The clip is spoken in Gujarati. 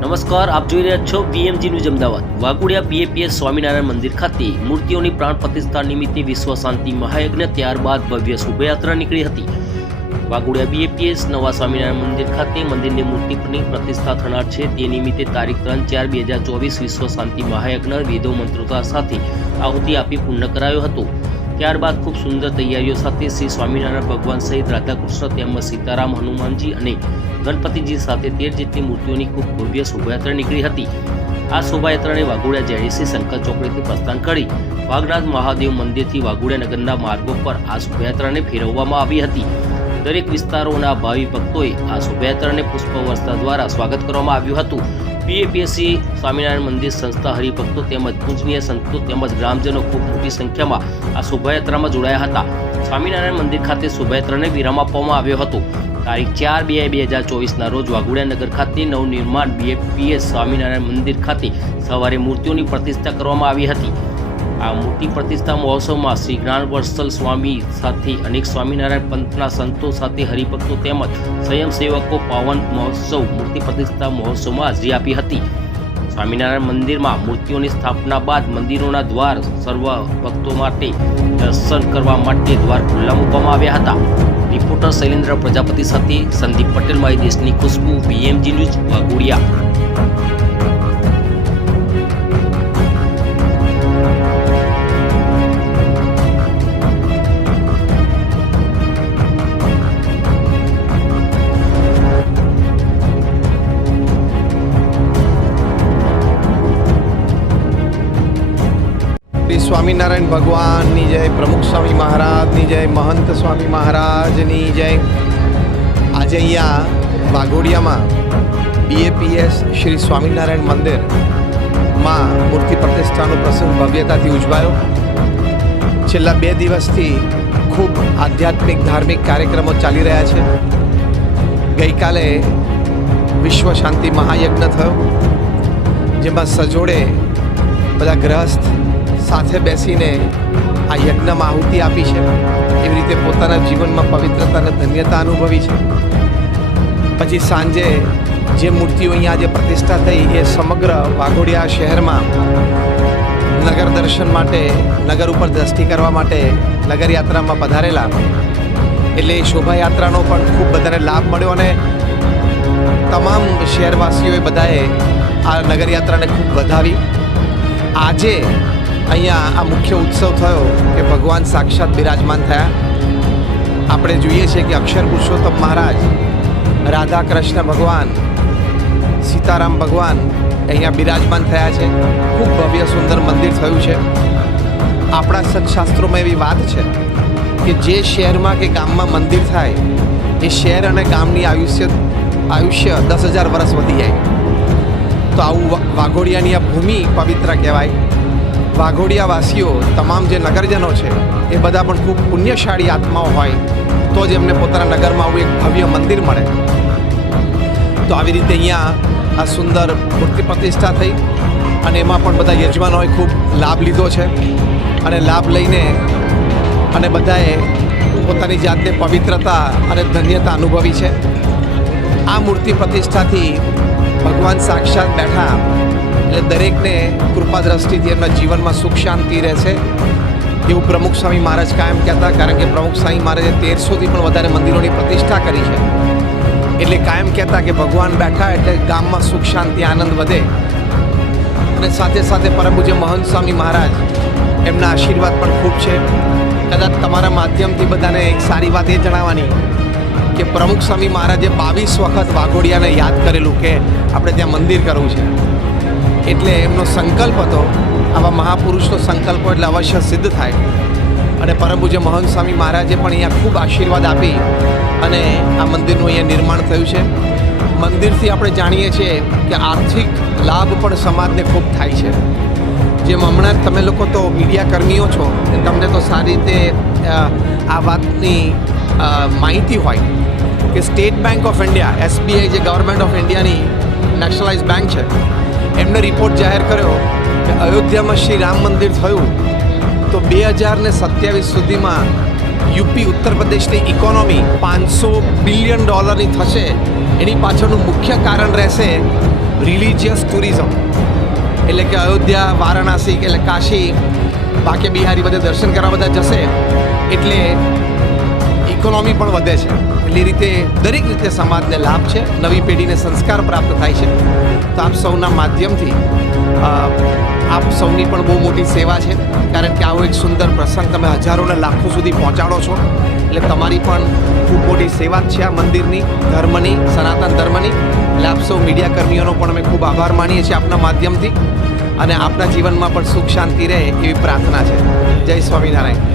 નમસ્કાર, આપ જોઈ રહ્યા છો PMG news Ahmedabad. Waghodia BAPS Swaminarayan મંદિર ખાતે મૂર્તિઓની પ્રાણ પ્રતિષ્ઠા નિમિત્તે વિશ્વ શાંતિ મહાયજ્ઞ, ત્યારબાદ ભવ્ય શોભાયાત્રા નીકળી હતી. વાઘોડિયા બીએપીએસ નવા સ્વામિનારાયણ મંદિર ખાતે મંદિરની મૂર્તિની પ્રતિષ્ઠા થનાર છે. તે નિમિત્તે તારીખ ત્રણ ચાર બે હજાર ચોવીસ વિશ્વ શાંતિ મહાયજ્ઞ, વેદો મંત્રોતા સાથે આહુતિ આપી પૂર્ણ કરાયો હતો. ત્યારબાદ ખૂબ સુંદર તૈયારીઓ સાથે શ્રી સ્વામિનારાયણ ભગવાન સહિત રાધાકૃષ્ણ તેમજ સીતારામ હનુમાનજી અને ગણપતિજી સાથે તેર જેટલી મૂર્તિઓની ખૂબ ભવ્ય શોભાયાત્રા નીકળી હતી. આ શોભાયાત્રાને વાઘોડિયા જેડીસી શંકર ચોકડીથી પ્રસ્થાન કરી વાઘનાથ મહાદેવ મંદિરથી વાઘોડિયા નગરના માર્ગો પર આ શોભાયાત્રાને ફેરવવામાં આવી હતી. દરેક વિસ્તારોના ભાવિ ભક્તોએ આ શોભાયાત્રાને પુષ્પવર્ષા દ્વારા સ્વાગત કરવામાં આવ્યું હતું. પીએપીએસસી સ્વામિનારાયણ મંદિર સંસ્થા હરિભક્તો તેમજ પૂજનીય સંતો તેમજ ગ્રામજનો ખૂબ મોટી સંખ્યામાં આ શોભાયાત્રામાં જોડાયા હતા. સ્વામિનારાયણ મંદિર ખાતે શોભાયાત્રાને વિરામ આપવામાં આવ્યો હતો. તારીખ ચાર બે બે હજાર ચોવીસના રોજ વાઘોડિયાનગર ખાતે નવનિર્માણ બીએપીએસ સ્વામિનારાયણ મંદિર ખાતે સવારે મૂર્તિઓની પ્રતિષ્ઠા કરવામાં આવી હતી. આ મૂર્તિ પ્રતિષ્ઠા મહોત્સવમાં શ્રી જ્ઞાન વર્ષલ સ્વામી સાથે અનેક સ્વામિનારાયણ પંથના સંતો સાથે હરિભક્તો તેમજ સ્વયંસેવકો પાવન મહોત્સવ, મૂર્તિ પ્રતિષ્ઠા મહોત્સવમાં હાજરી આપી હતી. સ્વામિનારાયણ મંદિરમાં મૂર્તિઓની સ્થાપના બાદ મંદિરોના દ્વાર સર્વ ભક્તો માટે દર્શન કરવા માટે દ્વાર ખુલ્લા મૂકવામાં આવ્યા હતા. રિપોર્ટર શૈલેન્દ્ર પ્રજાપતિ સાથે સંદીપ પટેલ માય દેશની ખુશ્બુ બીએમજી ન્યૂઝ, વાઘોડિયા. સ્વામિનારાયણ ભગવાનની જય, પ્રમુખ સ્વામી મહારાજની જય, મહંત સ્વામી મહારાજની જય. આજે અહીંયા વાઘોડિયામાં બીએપીએસ શ્રી સ્વામિનારાયણ મંદિરમાં મૂર્તિ પ્રતિષ્ઠાનો પ્રસંગ ભવ્યતાથી ઉજવાયો. છેલ્લા બે દિવસથી ખૂબ આધ્યાત્મિક, ધાર્મિક કાર્યક્રમો ચાલી રહ્યા છે. ગઈકાલે વિશ્વ શાંતિ મહાયજ્ઞ થયો, જેમાં સજોડે બધા ગ્રહસ્થ સાથે બેસીને આ યજ્ઞમાં આહુતિ આપી છે. એવી રીતે પોતાના જીવનમાં પવિત્રતા અને ધન્યતા અનુભવી છે. પછી સાંજે જે મૂર્તિઓ અહીંયા આજે પ્રતિષ્ઠા થઈ એ સમગ્ર વાઘોડિયા શહેરમાં નગર દર્શન માટે, નગર ઉપર દ્રષ્ટિ કરવા માટે નગરયાત્રામાં પધારેલા. એટલે એ શોભાયાત્રાનો પણ ખૂબ બધાને લાભ મળ્યો અને તમામ શહેરવાસીઓએ બધાએ આ નગરયાત્રાને ખૂબ વધાવી. આજે અહીંયા આ મુખ્ય ઉત્સવ થયો કે ભગવાન સાક્ષાત બિરાજમાન થયા. આપણે જોઈએ છીએ કે અક્ષર પુરુષોત્તમ મહારાજ, રાધા કૃષ્ણ ભગવાન, સીતારામ ભગવાન અહીંયા બિરાજમાન થયા છે. ખૂબ ભવ્ય સુંદર મંદિર થયું છે. આપણા સત્શાસ્ત્રોમાં એવી વાત છે કે જે શહેરમાં કે ગામમાં મંદિર થાય, એ શહેર અને ગામની આયુષ્ય આયુષ્ય દસ હજાર વર્ષ વધી જાય. તો આવું વાઘોડિયાની આ ભૂમિ પવિત્ર કહેવાય. વાઘોડિયાવાસીઓ, તમામ જે નગરજનો છે, એ બધા પણ ખૂબ પુણ્યશાળી આત્માઓ હોય, તો જ એમને પોતાના નગરમાં આવું એક ભવ્ય મંદિર મળે. તો આવી રીતે અહીંયા આ સુંદર મૂર્તિ પ્રતિષ્ઠા થઈ અને એમાં પણ બધા યજમાનોએ ખૂબ લાભ લીધો છે અને લાભ લઈને અને બધાએ પોતાની જાતને પવિત્રતા અને ધન્યતા અનુભવી છે. આ મૂર્તિ પ્રતિષ્ઠાથી ભગવાન સાક્ષાત બેઠા એટલે દરેકને કૃપા દ્રષ્ટિથી એમના જીવનમાં સુખ શાંતિ રહેશે. એવું પ્રમુખ સ્વામી મહારાજ કાયમ કહેતા, કારણ કે પ્રમુખ સ્વામી મહારાજે તેરસોથી પણ વધારે મંદિરોની પ્રતિષ્ઠા કરી છે. એટલે કાયમ કહેતા કે ભગવાન બેઠા એટલે ગામમાં સુખ, શાંતિ, આનંદ વધે. અને સાથે સાથે પરમ પૂજ્ય મહંત સ્વામી મહારાજ એમના આશીર્વાદ પણ ખૂબ છે. કદાચ તમારા માધ્યમથી બધાને એક સારી વાત એ જણાવવાની કે પ્રમુખ સ્વામી મહારાજે બાવીસ વખત વાઘોડિયાને યાદ કરેલું કે આપણે ત્યાં મંદિર કરવું છે. એટલે એમનો સંકલ્પ હતો, આવા મહાપુરુષનો સંકલ્પ એટલે અવશ્ય સિદ્ધ થાય. અને પરમ પૂજ્ય મહંત સ્વામી મહારાજે પણ અહીંયા ખૂબ આશીર્વાદ આપી અને આ મંદિરનું અહીંયા નિર્માણ થયું છે. મંદિરથી આપણે જાણીએ છીએ કે આર્થિક લાભ પણ સમાજને ખૂબ થાય છે. જેમ હમણાં તમે લોકો તો મીડિયા કર્મીઓ છો તમને તો સારી રીતે આ વાતની માહિતી હોય કે state bank of India, SBI જે ગવર્મેન્ટ ઓફ ઇન્ડિયાની નેશનલાઇઝ બેંક છે એમને રિપોર્ટ જાહેર કર્યો કે અયોધ્યામાં શ્રી રામ મંદિર થયું તો બે હજાર ને સત્યાવીસ સુધીમાં યુપી ઉત્તર પ્રદેશની ઇકોનોમી પાંચસો બિલિયન ડોલરની થશે. એની પાછળનું મુખ્ય કારણ રહેશે રિલિજિયસ ટુરિઝમ એટલે કે અયોધ્યા, વારાણસી, એટલે કાશી, બાકી બિહારી બધે દર્શન કરવા બધા જશે. એટલે ઇકોનોમી પણ વધે છે. એટલે રીતે, દરેક રીતે સમાજને લાભ છે, નવી પેઢીને સંસ્કાર પ્રાપ્ત થાય છે. તો આપ સૌના માધ્યમથી આપ સૌની પણ બહુ મોટી સેવા છે, કારણ કે આવો એક સુંદર પ્રસંગ તમે હજારોને લાખો સુધી પહોંચાડો છો. એટલે તમારી પણ ખૂબ મોટી સેવા જ છે આ મંદિરની, ધર્મની, સનાતન ધર્મની. એટલે આપ સૌ મીડિયા કર્મીઓનો પણ અમે ખૂબ આભાર માનીએ છીએ આપના માધ્યમથી. અને આપના જીવનમાં પણ સુખ શાંતિ રહે એવી પ્રાર્થના છે. જય સ્વામિનારાયણ.